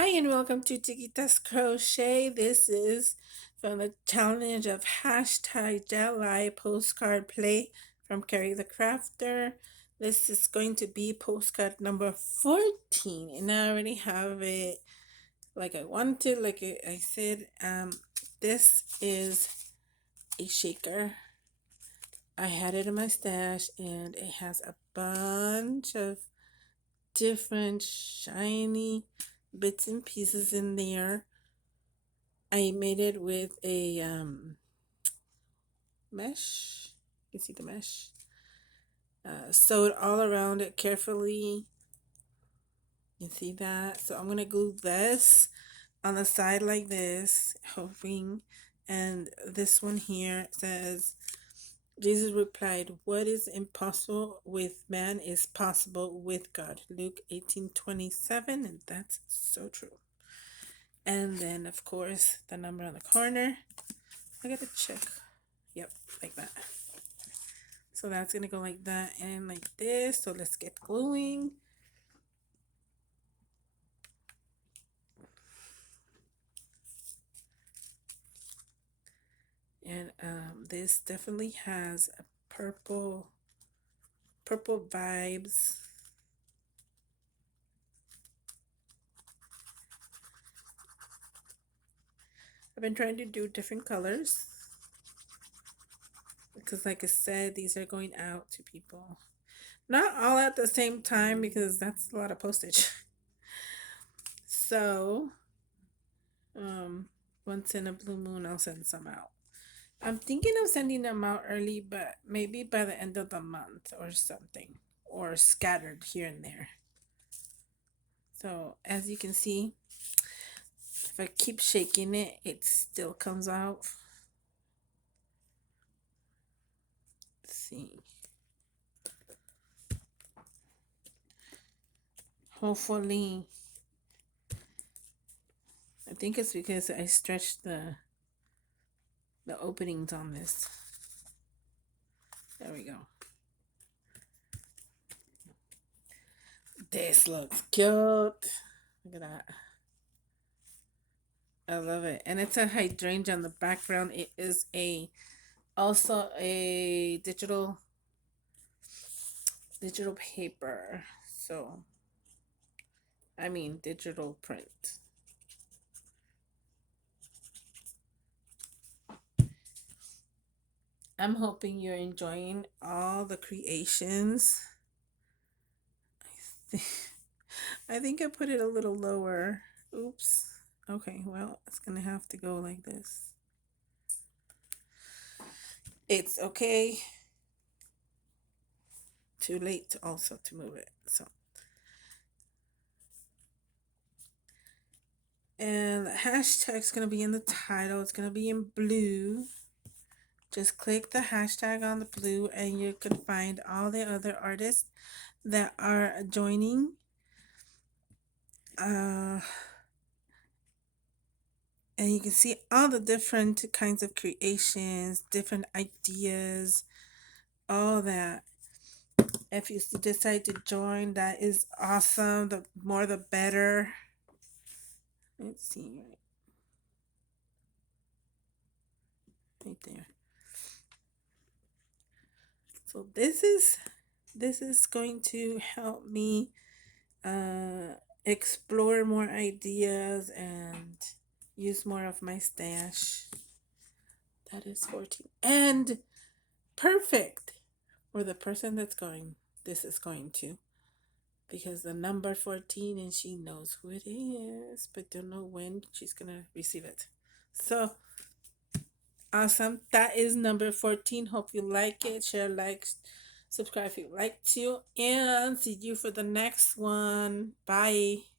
Hi and welcome to Chiquitas Crochet. This is from the challenge of hashtag July postcard play from Carrie the Crafter. This is going to be postcard number 14, and I already have it like I wanted. I said, this is a shaker. I had it in my stash, and it has a bunch of different shiny bits and pieces in there. I made it with a mesh. You can see the mesh. Sewed all around it carefully. You can see that. So I'm gonna glue this on the side like this, hoping. And this one here says, Jesus replied, "What is impossible with man is possible with God." Luke 18:27, and that's so true. And then, of course, the number on the corner. I gotta check. Yep, like that. So that's gonna go like that and like this. So let's get gluing. And this definitely has a purple vibes. I've been trying to do different colors because, like I said, these are going out to people. Not all at the same time because that's a lot of postage. So, um, once in a blue moon, I'll send some out. I'm thinking of sending them out early, but maybe by the end of the month or something, or scattered here and there. So, as you can see, if I keep shaking it, it still comes out. Let's see. Hopefully, I think it's because I stretched the openings on this. There we go. This looks cute. Look at that. I love it. And it's a hydrangea on the background. It is also a digital paper. So I mean digital print. I'm hoping you're enjoying all the creations. I think I put it a little lower. Oops. Okay, well, it's gonna have to go like this. It's okay. Too late also to move it. So, and the hashtag's gonna be in the title. It's gonna be in blue. Just click the hashtag on the blue, and you can find all the other artists that are joining. And you can see all the different kinds of creations, different ideas, all that. If you decide to join, that is awesome. The more the better. Let's see, right there. So this is going to help me explore more ideas and use more of my stash. That is 14 and perfect for the person that's going. This is going to, because the number 14, and she knows who it is but don't know when she's gonna receive it. So awesome. That is number 14. Hope you like it. Share, like, subscribe if you like to, and see you for the next one. Bye.